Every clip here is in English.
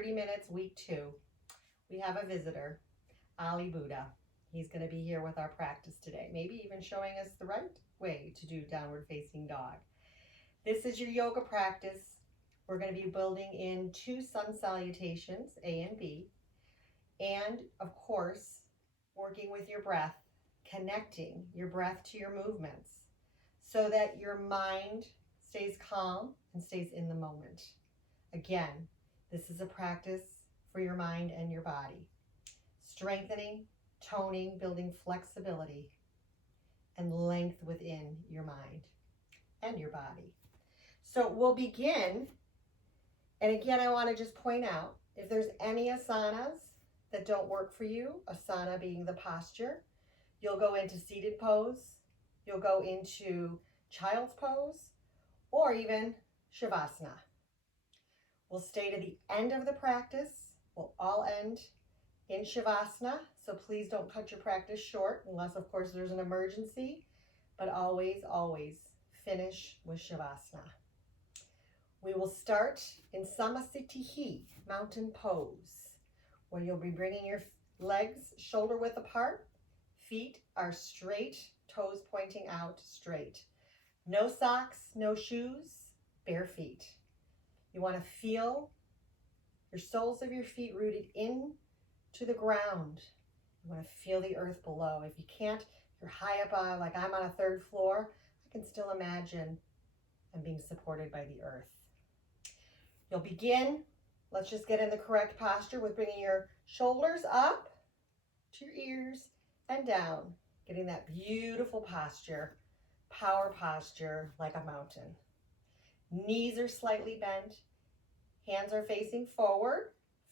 30 minutes, week 2. We have a visitor, Ali Buddha. He's going to be here with our practice today, maybe even showing us the right way to do downward facing dog. This is your yoga practice. We're going to be building in 2 sun salutations, A and B, and of course, working with your breath, connecting your breath to your movements so that your mind stays calm and stays in the moment. Again, this is a practice for your mind and your body. Strengthening, toning, building flexibility and length within your mind and your body. So we'll begin, and again, I want to just point out, if there's any asanas that don't work for you, asana being the posture, you'll go into seated pose, you'll go into child's pose, or even shavasana. We'll stay to the end of the practice. We'll all end in shavasana, so please don't cut your practice short unless, of course, there's an emergency, but always, always finish with shavasana. We will start in Samasthiti, mountain pose, where you'll be bringing your legs shoulder width apart, feet are straight, toes pointing out straight. No socks, no shoes, bare feet. You want to feel your soles of your feet rooted in to the ground. You want to feel the earth below. If you can't, you're high up on, like I'm on a 3rd floor, I can still imagine I'm being supported by the earth. You'll begin, let's just get in the correct posture with bringing your shoulders up to your ears and down, getting that beautiful posture, power posture like a mountain. Knees are slightly bent, hands are facing forward,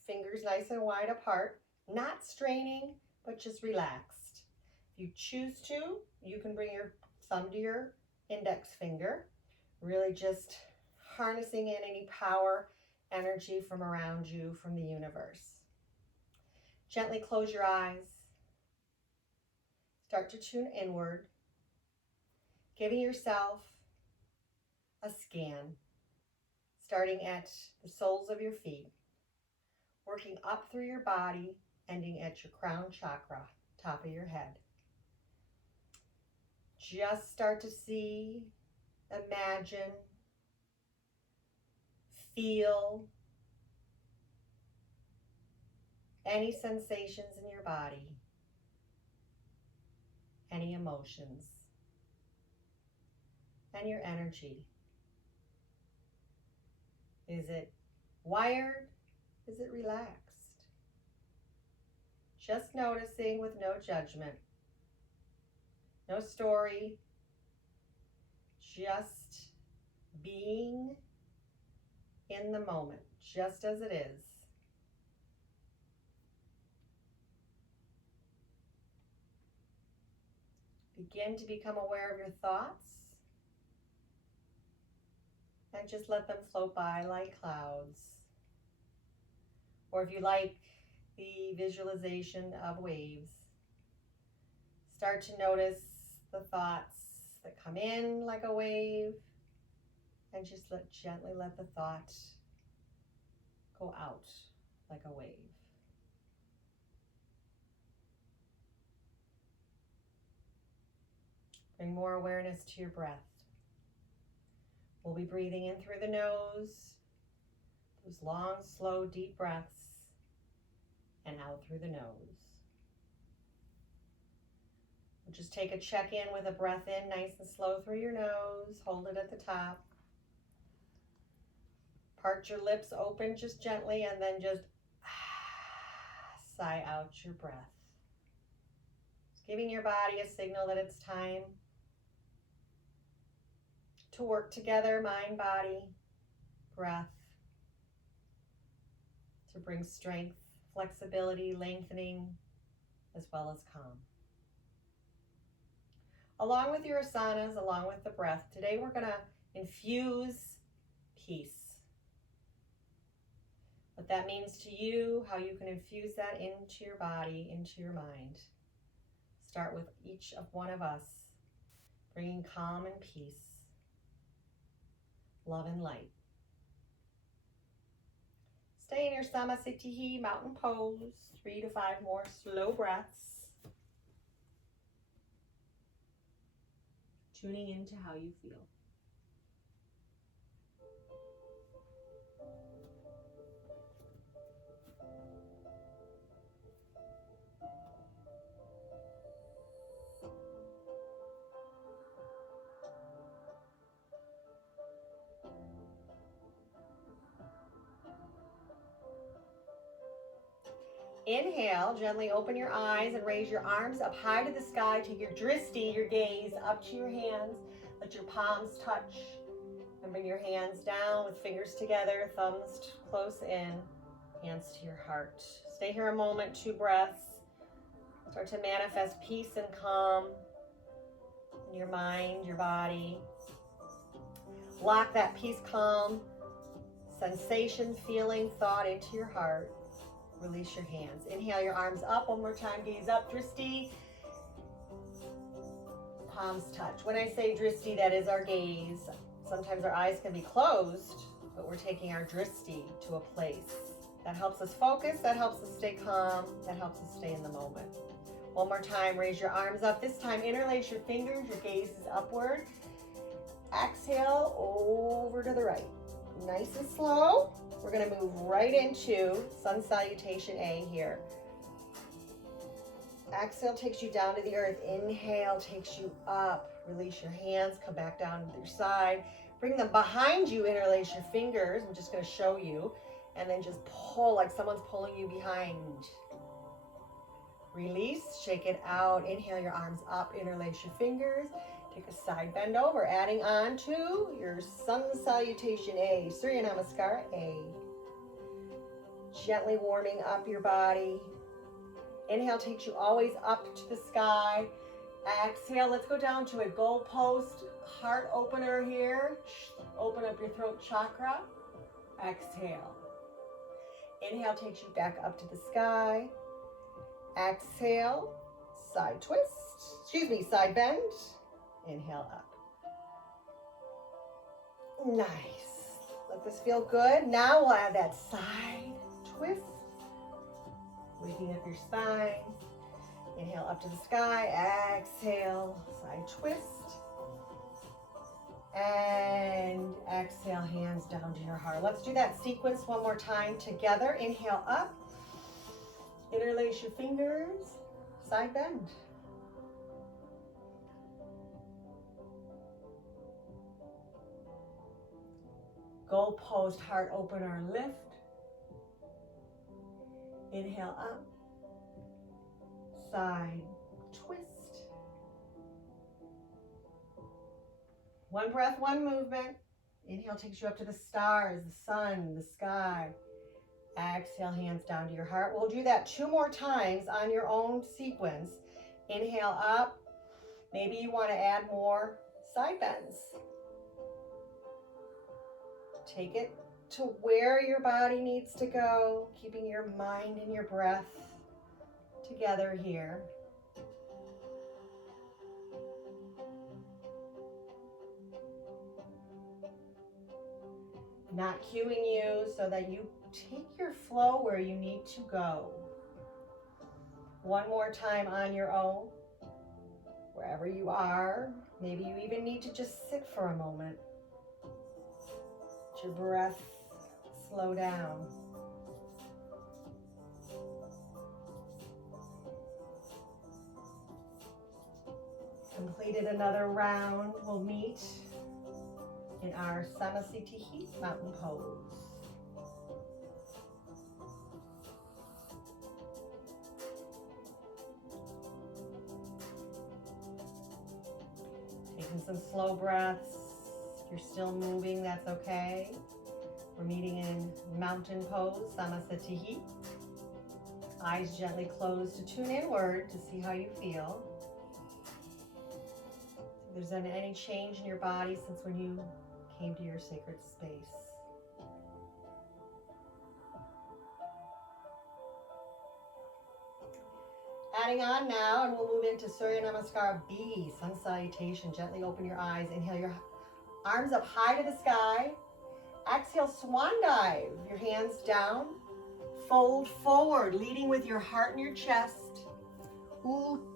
fingers nice and wide apart, not straining, but just relaxed. If you choose to, you can bring your thumb to your index finger, really just harnessing in any power, energy from around you, from the universe. Gently close your eyes. Start to tune inward, giving yourself a scan, starting at the soles of your feet, working up through your body, ending at your crown chakra, top of your head. Just start to see, imagine, feel any sensations in your body, any emotions, and your energy. Is it wired? Is it relaxed? Just noticing with no judgment, no story, just being in the moment, just as it is. Begin to become aware of your thoughts and just let them float by like clouds. Or if you like the visualization of waves, start to notice the thoughts that come in like a wave and just gently let the thought go out like a wave. Bring more awareness to your breath. We'll be breathing in through the nose, those long, slow, deep breaths, and out through the nose. We'll just take a check-in with a breath in, nice and slow through your nose. Hold it at the top. Part your lips open just gently, and then just sigh out your breath. Just giving your body a signal that it's time to work together, mind, body, breath, to bring strength, flexibility, lengthening, as well as calm. Along with your asanas, along with the breath, today we're going to infuse peace. What that means to you, how you can infuse that into your body, into your mind. Start with each of one of us, bringing calm and peace, love and light. Stay in your Samasthiti mountain pose. 3 to 5 more slow breaths. Tuning into how you feel. Inhale, gently open your eyes and raise your arms up high to the sky. Take your drishti, your gaze, up to your hands. Let your palms touch. And bring your hands down with fingers together, thumbs close in, hands to your heart. Stay here a moment, 2 breaths. Start to manifest peace and calm in your mind, your body. Lock that peace, calm, sensation, feeling, thought into your heart. Release your hands. Inhale your arms up. One more time, gaze up, drishti. Palms touch. When I say drishti, that is our gaze. Sometimes our eyes can be closed, but we're taking our drishti to a place. That helps us focus, that helps us stay calm, that helps us stay in the moment. One more time, raise your arms up. This time, interlace your fingers, your gaze is upward. Exhale over to the right. Nice and slow. We're gonna move right into Sun Salutation A here. Exhale takes you down to the earth. Inhale takes you up. Release your hands, come back down to your side. Bring them behind you, interlace your fingers. I'm just gonna show you. And then just pull like someone's pulling you behind. Release, shake it out. Inhale your arms up, interlace your fingers. Take a side bend over, adding on to your Sun Salutation A, Surya Namaskar A. Gently warming up your body. Inhale takes you always up to the sky. Exhale, let's go down to a goalpost heart opener here. Open up your throat chakra. Exhale. Inhale takes you back up to the sky. Exhale, side twist. Side bend. Inhale up. Nice. Let this feel good. Now we'll add that side twist. Waking up your spine. Inhale up to the sky. Exhale, side twist. And exhale, hands down to your heart. Let's do that sequence one more time together. Inhale up. Interlace your fingers. Side bend. Goalpost heart opener lift. Inhale up. Side twist. One breath, one movement. Inhale takes you up to the stars, the sun, the sky. Exhale, hands down to your heart. We'll do that 2 more times on your own sequence. Inhale up. Maybe you want to add more side bends. Take it to where your body needs to go, keeping your mind and your breath together here. Not cueing you so that you take your flow where you need to go. One more time on your own, wherever you are. Maybe you even need to just sit for a moment. Let your breath slow down. Completed another round. We'll meet in our Samasthiti mountain pose. Taking some slow breaths. If you're still moving, that's okay. We're meeting in mountain pose, Samasthiti. Eyes gently closed to tune inward to see how you feel. If there's been any change in your body since when you came to your sacred space. Adding on now, and we'll move into Surya Namaskar B, Sun Salutation. Gently open your eyes. Inhale your arms up high to the sky. Exhale, swan dive. Your hands down fold forward, leading with your heart and your chest. Uttasana.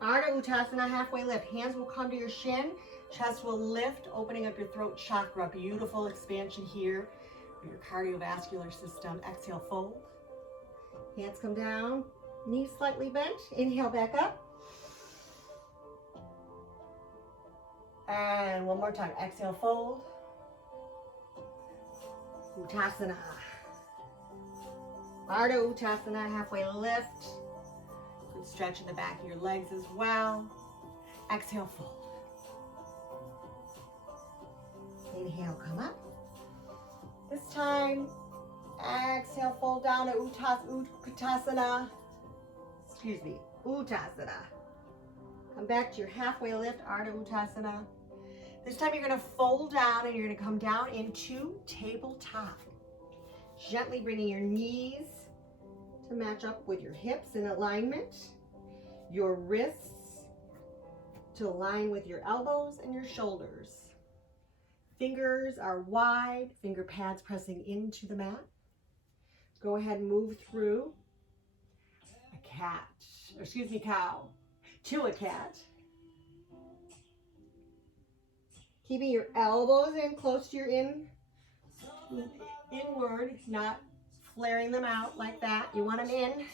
Ardha Uttasana, halfway lift. Hands will come to your shin. Chest will lift, opening up your throat chakra. Beautiful expansion here for your cardiovascular system. Exhale, fold. Hands come down. Knees slightly bent. Inhale back up. And one more time. Exhale, fold. Uttasana. Ardha Uttasana, halfway lift. Good stretch in the back of your legs as well. Exhale, fold. Inhale, come up. This time, exhale, fold down to Uttasana. Excuse me, Uttasana. Come back to your halfway lift, Ardha Uttasana. This time you're gonna fold down and you're gonna come down into tabletop. Gently bringing your knees to match up with your hips in alignment. Your wrists to align with your elbows and your shoulders. Fingers are wide, finger pads pressing into the mat. Go ahead and move through a cow, to a cat. Keeping your elbows in close to your inward, not flaring them out like that. You want them in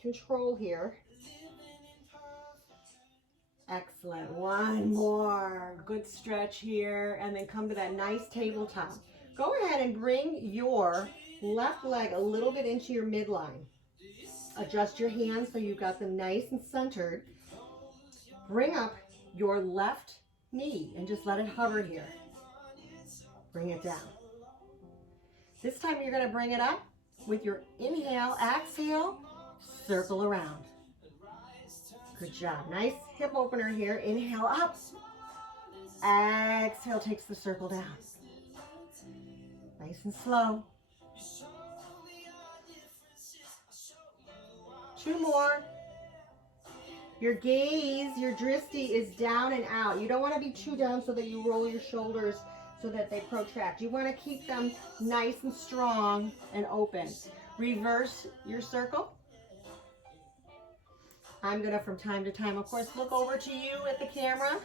control here. Excellent. One more. Good stretch here. And then come to that nice tabletop. Go ahead and bring your left leg a little bit into your midline. Adjust your hands so you've got them nice and centered. Bring up your left knee and just let it hover here. Bring it down. This time you're going to bring it up with your inhale, exhale, circle around. Good job. Nice hip opener here. Inhale up. Exhale takes the circle down. Nice and slow. 2 more. Your gaze, your drishti is down and out. You don't want to be too down so that you roll your shoulders so that they protract. You want to keep them nice and strong and open. Reverse your circle. I'm going to, from time to time, of course, look over to you at the camera.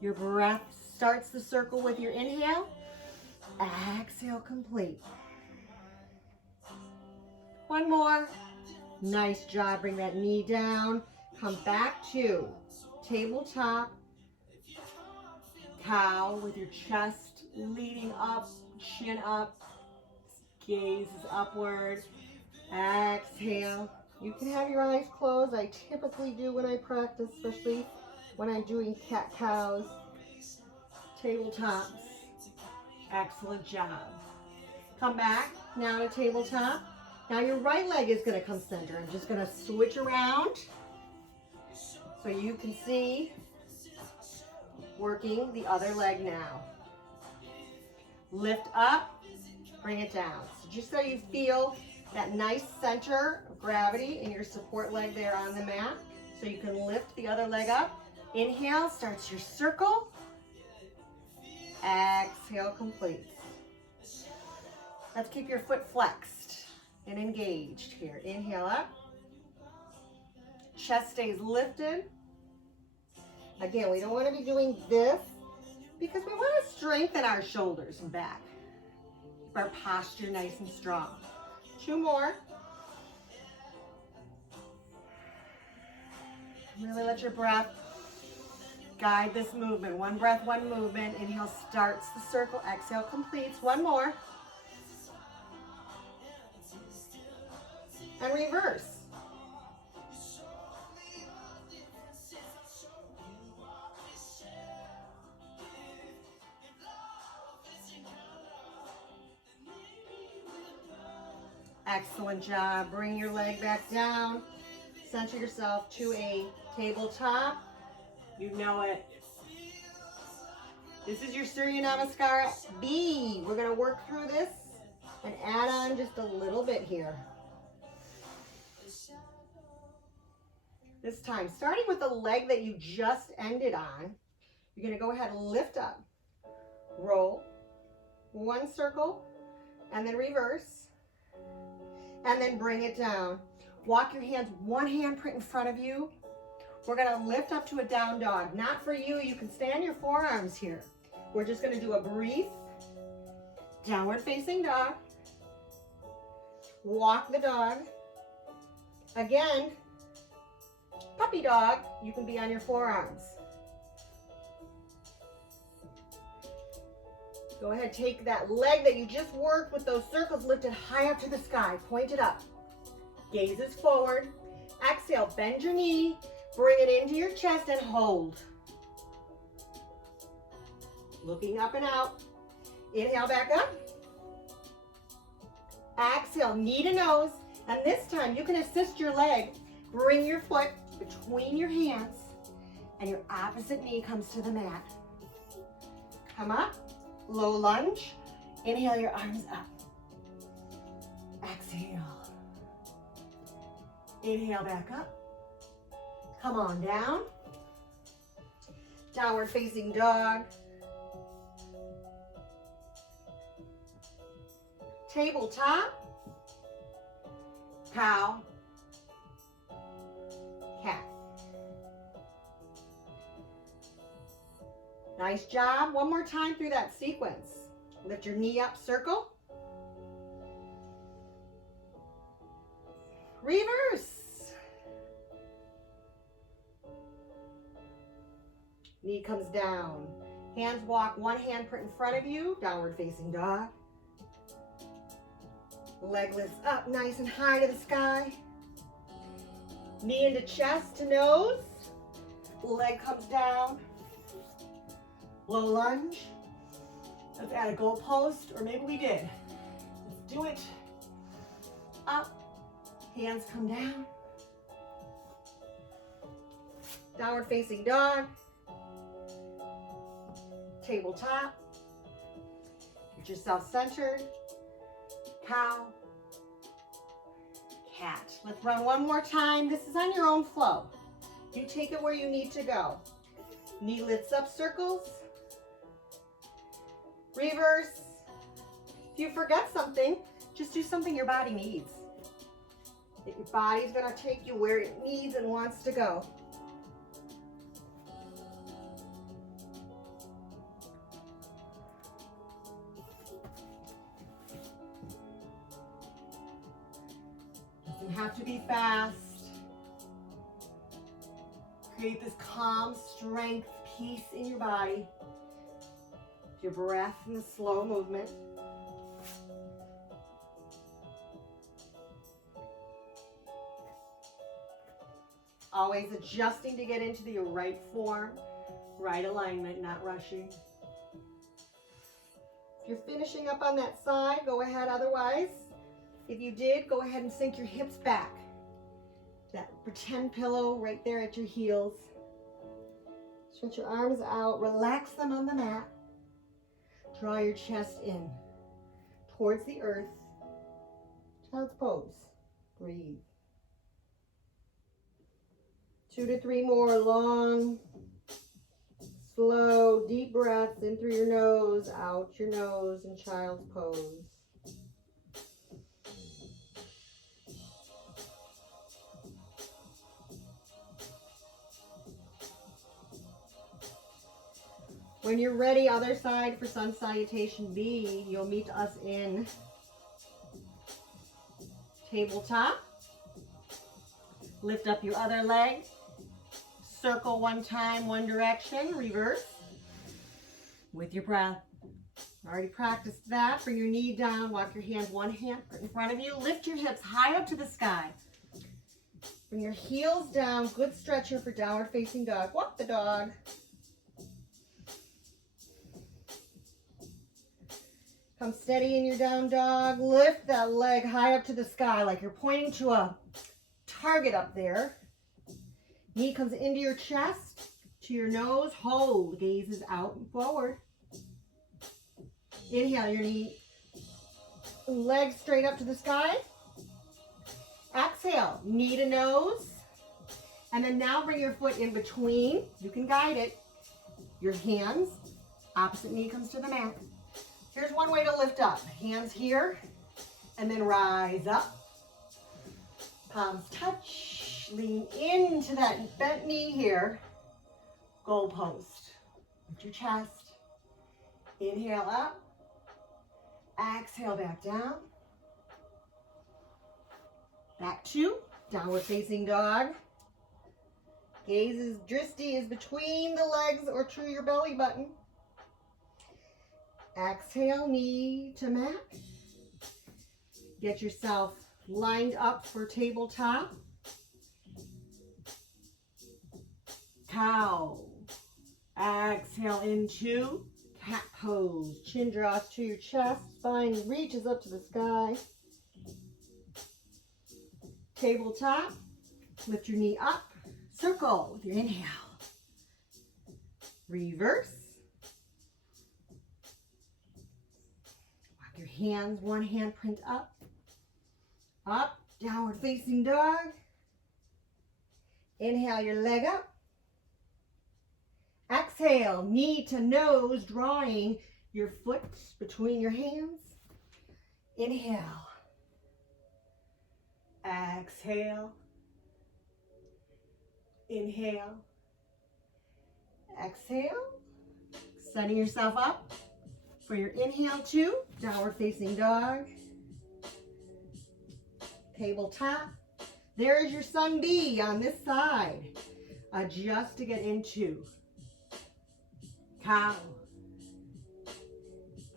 Your breath starts the circle with your inhale. Exhale, complete. One more. Nice job. Bring that knee down. Come back to tabletop. Cow with your chest leading up, chin up, gaze is upward. Exhale. You can have your eyes closed. I typically do when I practice, especially when I'm doing cat-cows, tabletops. Excellent job. Come back now to tabletop. Now your right leg is going to come center. I'm just going to switch around so you can see working the other leg now. Lift up, bring it down. So just so you feel that nice center of gravity in your support leg there on the mat, so you can lift the other leg up. Inhale, starts your circle. Exhale, completes. Let's keep your foot flexed and engaged here. Inhale up. Chest stays lifted. Again, we don't want to be doing this because we want to strengthen our shoulders and back. Keep our posture nice and strong. 2 more. Really let your breath guide this movement. 1 breath, 1 movement. Inhale starts the circle. Exhale completes. 1 more. And reverse. Excellent job. Bring your leg back down. Center yourself to a tabletop. You know it. This is your Surya Namaskar B. We're going to work through this and add on just a little bit here. This time, starting with the leg that you just ended on, you're going to go ahead and lift up, roll, one circle, and then reverse, and then bring it down. Walk your hands, one handprint in front of you. We're gonna lift up to a down dog. Not for you, you can stay on your forearms here. We're just gonna do a brief downward facing dog. Walk the dog. Again, puppy dog, you can be on your forearms. Go ahead, take that leg that you just worked with those circles, lift it high up to the sky, point it up. Gazes forward. Exhale, bend your knee, bring it into your chest and hold. Looking up and out. Inhale back up. Exhale, knee to nose. And this time you can assist your leg. Bring your foot between your hands and your opposite knee comes to the mat. Come up, low lunge. Inhale your arms up. Exhale. Inhale back up. Come on down. Downward facing dog. Tabletop. Cow. Cat. Nice job. One more time through that sequence. Lift your knee up, circle. Reverse. Knee comes down. Hands walk, one handprint in front of you, downward facing dog. Leg lifts up nice and high to the sky. Knee into chest to nose. Leg comes down. Low lunge. Let's add a goal post, or maybe we did. Let's do it. Up. Hands come down. Downward facing dog. Tabletop. Get yourself centered. Cow. Cat. Let's run one more time. This is on your own flow. You take it where you need to go. Knee lifts up, circles. Reverse. If you forget something, just do something your body needs. Your body's going to take you where it needs and wants to go. Doesn't have to be fast. Create this calm, strength, peace in your body. Your breath and the slow movement. Always adjusting to get into the right form, right alignment, not rushing. If you're finishing up on that side, go ahead. Otherwise, if you did, go ahead and sink your hips back. That pretend pillow right there at your heels. Stretch your arms out, relax them on the mat. Draw your chest in towards the earth. Child's pose. Breathe. 2 to 3 more long, slow, deep breaths in through your nose, out your nose in child's pose. When you're ready, other side for Sun Salutation B, you'll meet us in tabletop. Lift up your other leg. Circle one time, one direction, reverse with your breath. Already practiced that. Bring your knee down, walk your hands one hand in front of you. Lift your hips high up to the sky. Bring your heels down, good stretch here for downward facing dog. Walk the dog. Come steady in your down dog. Lift that leg high up to the sky like you're pointing to a target up there. Knee comes into your chest, to your nose. Hold. Gaze is out and forward. Inhale your knee. Legs straight up to the sky. Exhale. Knee to nose. And then now bring your foot in between. You can guide it. Your hands. Opposite knee comes to the mat. Here's one way to lift up. Hands here, and then rise up. Palms touch. Lean into that bent knee here. Goal post. Lift your chest. Inhale up. Exhale back down. Back to downward facing dog. Gaze is drishti is between the legs or to your belly button. Exhale, knee to mat. Get yourself lined up for tabletop. Cow. Exhale into cat pose. Chin draws to your chest. Spine reaches up to the sky. Tabletop. Lift your knee up. Circle with your inhale. Reverse. Walk your hands, one hand print up. Up, downward facing dog. Inhale your leg up. Exhale, knee to nose, drawing your foot between your hands. Inhale. Exhale. Inhale. Exhale. Setting yourself up for your inhale to downward facing dog. Tabletop. There's your sun B on this side. Adjust to get into cow.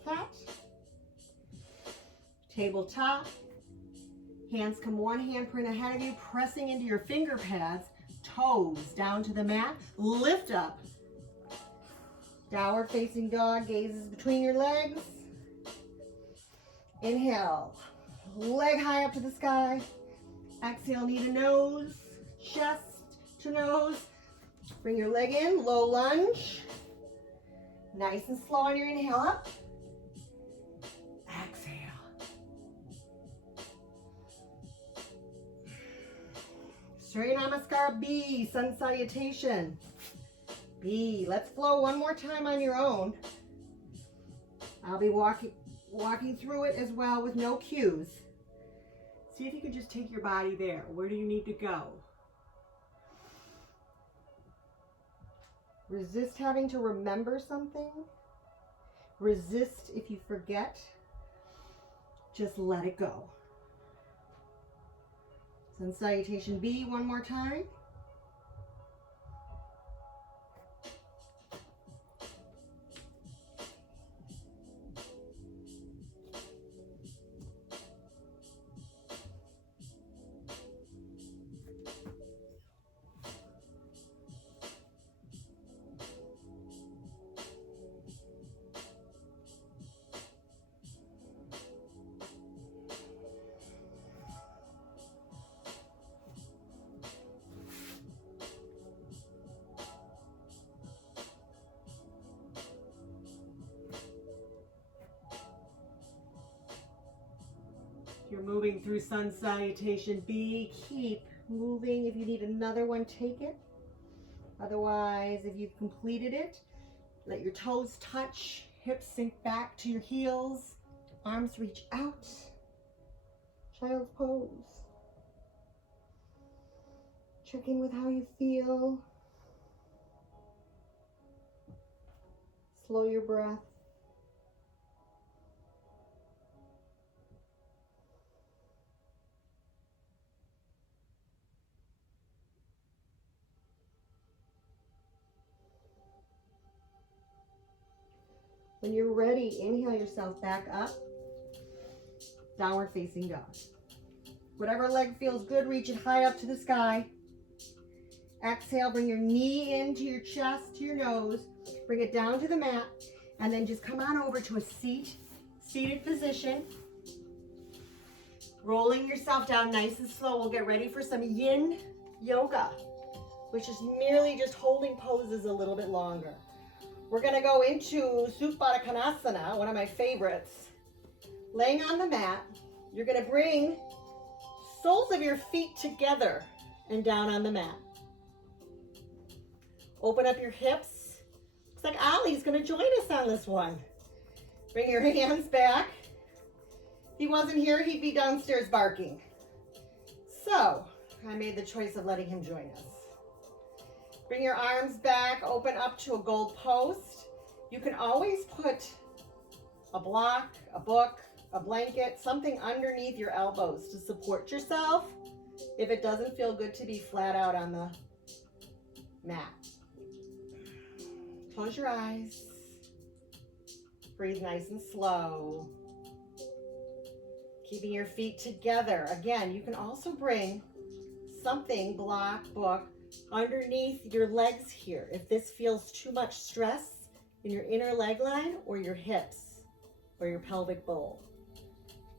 Cat. Tabletop. Hands come one hand print ahead of you, pressing into your finger pads. Toes down to the mat. Lift up. Downward facing dog. Gazes between your legs. Inhale. Leg high up to the sky. Exhale, knee to nose. Chest to nose. Bring your leg in. Low lunge. Nice and slow on your inhale up. Exhale. Surya Namaskar B, sun salutation. B, let's flow one more time on your own. I'll be walking through it as well with no cues. See if you can just take your body there. Where do you need to go? Resist having to remember something. Resist if you forget. Just let it go. Sun salutation B one more time. You're moving through sun salutation B. Keep moving. If you need another one, take it. Otherwise, if you've completed it, let your toes touch, hips sink back to your heels, arms reach out. Child's pose. Check in with how you feel. Slow your breath. When you're ready, inhale yourself back up. Downward facing dog. Whatever leg feels good, reach it high up to the sky. Exhale, bring your knee into your chest, to your nose. Bring it down to the mat. And then just come on over to a seated position. Rolling yourself down nice and slow. We'll get ready for some yin yoga, which is merely just holding poses a little bit longer. We're going to go into Supta Konasana, one of my favorites. Laying on the mat, you're going to bring soles of your feet together and down on the mat. Open up your hips. Looks like Ali's going to join us on this one. Bring your hands back. If he wasn't here, he'd be downstairs barking. So I made the choice of letting him join us. Bring your arms back, open up to a goal post. You can always put a block, a book, a blanket, something underneath your elbows to support yourself if it doesn't feel good to be flat out on the mat. Close your eyes. Breathe nice and slow. Keeping your feet together. Again, you can also bring something, block, book, underneath your legs here if this feels too much stress in your inner leg line or your hips or your pelvic bowl.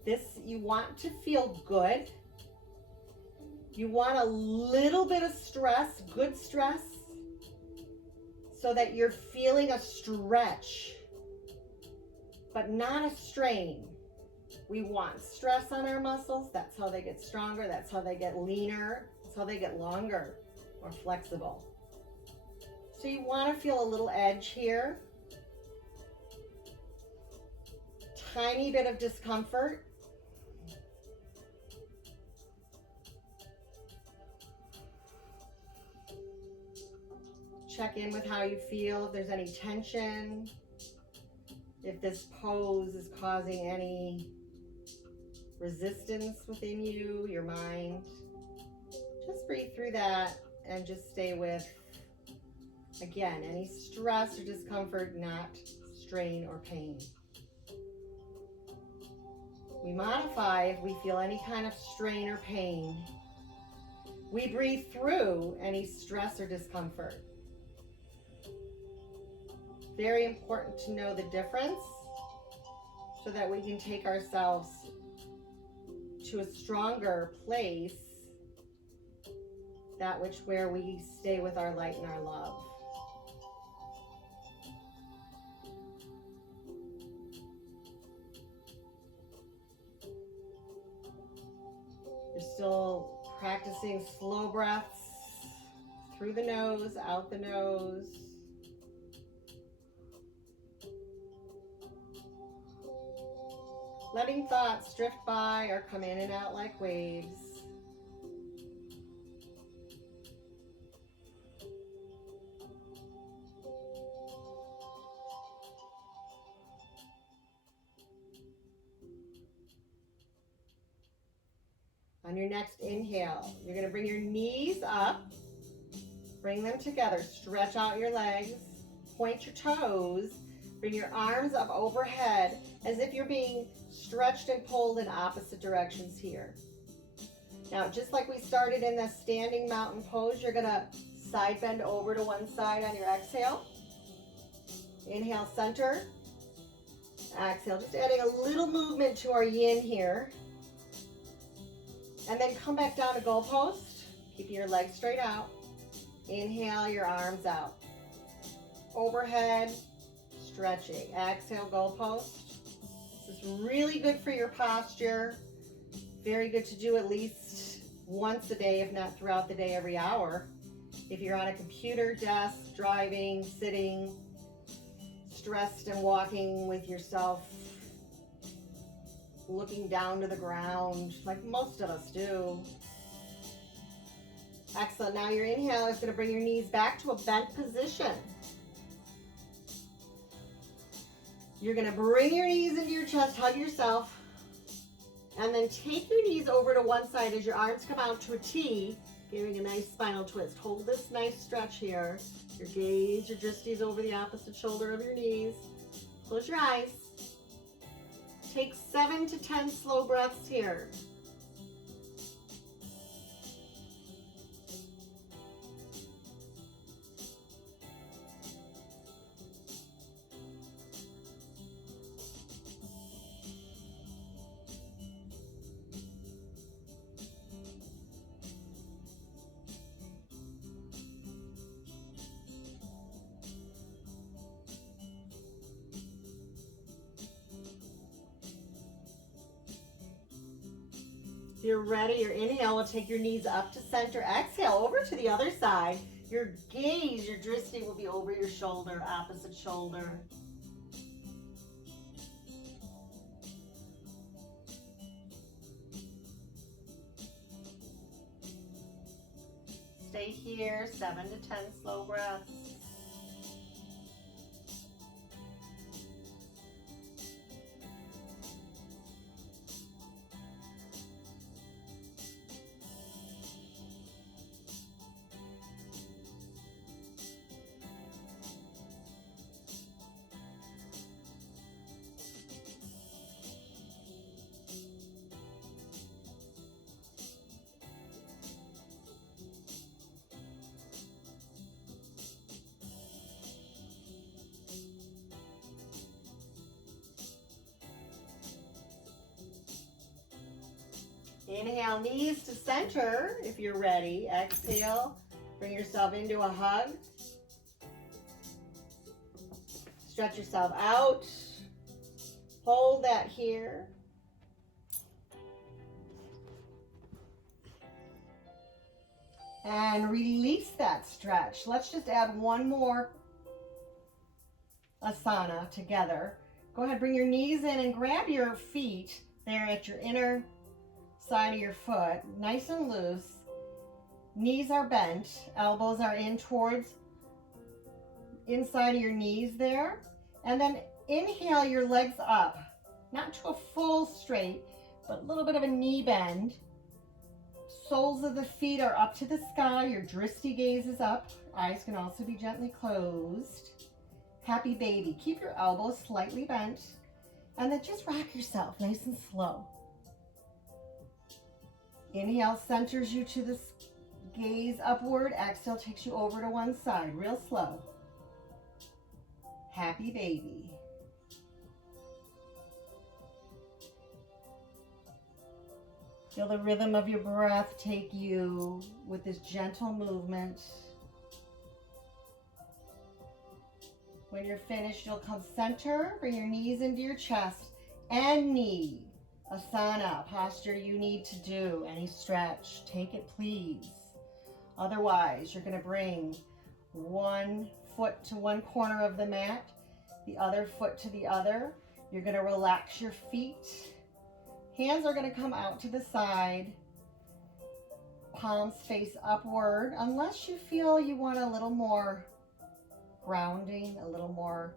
This, you want to feel good. You want a little bit of stress, good stress, so that you're feeling a stretch, but not a strain. We want stress on our muscles. That's how they get stronger. That's how they get leaner. That's how they get longer, more flexible. So you want to feel a little edge here. Tiny bit of discomfort. Check in with how you feel, if there's any tension, if this pose is causing any resistance within you, your mind. Just breathe through that and just stay with, again, any stress or discomfort, not strain or pain. We modify if we feel any kind of strain or pain. We breathe through any stress or discomfort. Very important to know the difference so that we can take ourselves to a stronger place, that which where we stay with our light and our love. You're still practicing slow breaths through the nose, out the nose. Letting thoughts drift by or come in and out like waves. On your next inhale, you're going to bring your knees up, bring them together, stretch out your legs, point your toes, bring your arms up overhead as if you're being stretched and pulled in opposite directions here. Now, just like we started in the standing mountain pose, you're going to side bend over to one side on your exhale. Inhale, center. Exhale, just adding a little movement to our yin here. And then come back down to goal post, keeping your legs straight out. Inhale, your arms out. Overhead, stretching. Exhale, goal post. This is really good for your posture. Very good to do at least once a day, if not throughout the day, every hour. If you're on a computer, desk, driving, sitting, stressed and walking with yourself, looking down to the ground, like most of us do. Excellent. Now your inhale is going to bring your knees back to a bent position. You're going to bring your knees into your chest, hug yourself, and then take your knees over to one side as your arms come out to a T, giving a nice spinal twist. Hold this nice stretch here. Your gaze, your drishti's over the opposite shoulder of your knees. Close your eyes. Take 7 to 10 slow breaths here. If you're ready, your inhale will take your knees up to center. Exhale, over to the other side. Your gaze, your drishti will be over your shoulder, opposite shoulder. stay here, 7 to 10 slow breaths. Inhale, knees to center if you're ready. Exhale, bring yourself into a hug. Stretch yourself out. Hold that here. And release that stretch. Let's just add one more asana together. Go ahead, bring your knees in and grab your feet there at your inner side of your foot, nice and loose. Knees are bent, elbows are in towards inside of your knees there. And then inhale your legs up, not to a full straight, but a little bit of a knee bend. Soles of the feet are up to the sky. Your drishti gaze is up. Eyes can also be gently closed. Happy baby. Keep your elbows slightly bent. And then just rock yourself nice and slow. Inhale centers you to the gaze upward. Exhale takes you over to one side, real slow. Happy baby. Feel the rhythm of your breath take you with this gentle movement. When you're finished, you'll come center, bring your knees into your chest. Any asana posture you need to do, any stretch, take it please. Otherwise, you're going to bring one foot to one corner of the mat, the other foot to the other. You're going to relax your feet. Hands are going to come out to the side. Palms face upward, unless you feel you want a little more grounding, a little more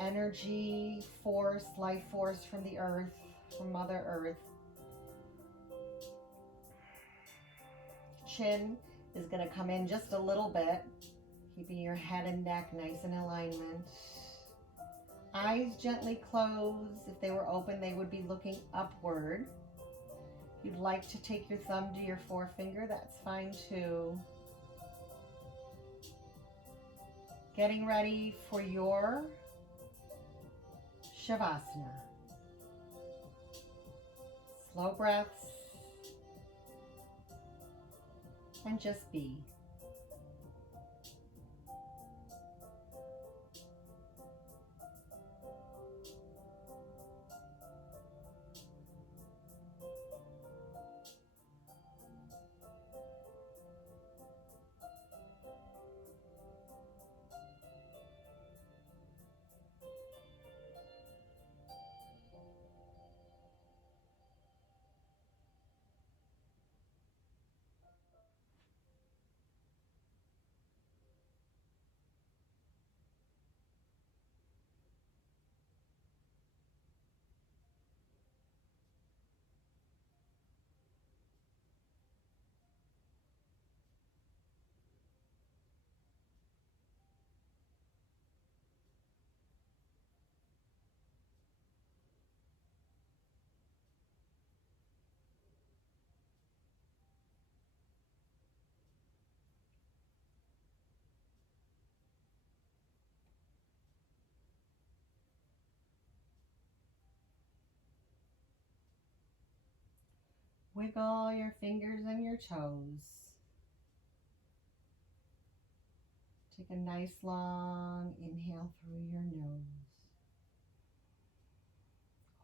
energy, force, life force from the earth, from Mother Earth. Chin is going to come in just a little bit, keeping your head and neck nice in alignment. Eyes gently closed. If they were open, they would be looking upward. If you'd like to take your thumb to your forefinger, that's fine too. Getting ready for your Shavasana. Slow breaths and just be. Wiggle your fingers and your toes. Take a nice long inhale through your nose.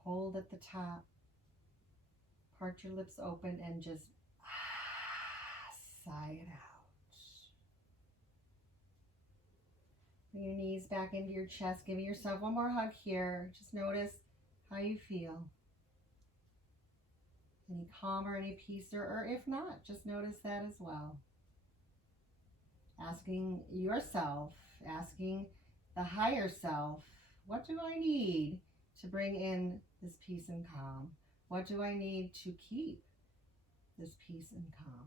Hold at the top. Part your lips open and just sigh it out. Bring your knees back into your chest. Give yourself one more hug here. Just notice how you feel. any calm or any peace, or if not, just notice that as well. Asking yourself, asking the higher self, what do I need to bring in this peace and calm? What do I need to keep this peace and calm?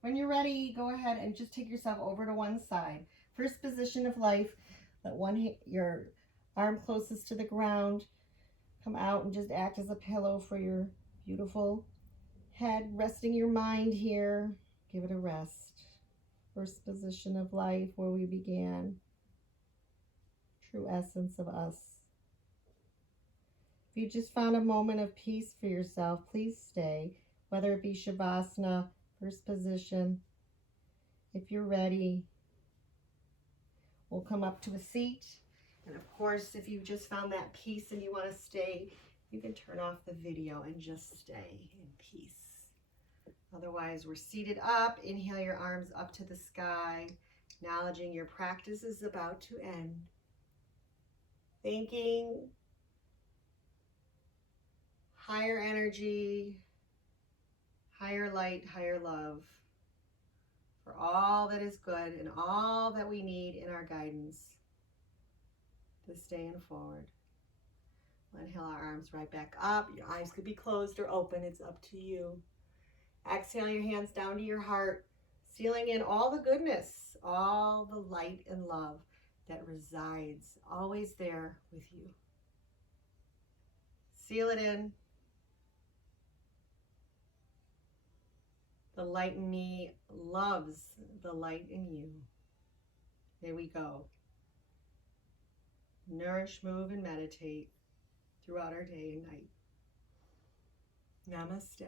When you're ready, go ahead and just take yourself over to one side. First position of life, let your arm closest to the ground come out and just act as a pillow for your beautiful head, resting your mind here. Give it a rest. First position of life, where we began. True essence of us. If you just found a moment of peace for yourself, please stay, whether it be Shavasana, first position. If you're ready, we'll come up to a seat. And of course, if you just found that peace and you want to stay, you can turn off the video and just stay in peace. Otherwise, we're seated up. Inhale your arms up to the sky, acknowledging your practice is about to end. Thanking higher energy, higher light, higher love for all that is good and all that we need in our guidance this day and forward. We'll inhale our arms right back up. Your eyes could be closed or open. It's up to you. Exhale your hands down to your heart, sealing in all the goodness, all the light and love that resides always there with you. Seal it in. The light in me loves the light in you. There we go. Nourish, move, and meditate throughout our day and night. Namaste.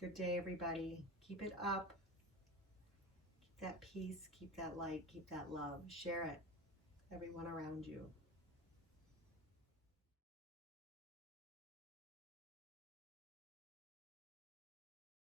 Good day, everybody. Keep it up. Keep that peace, keep that light, keep that love. Share it. Everyone around you.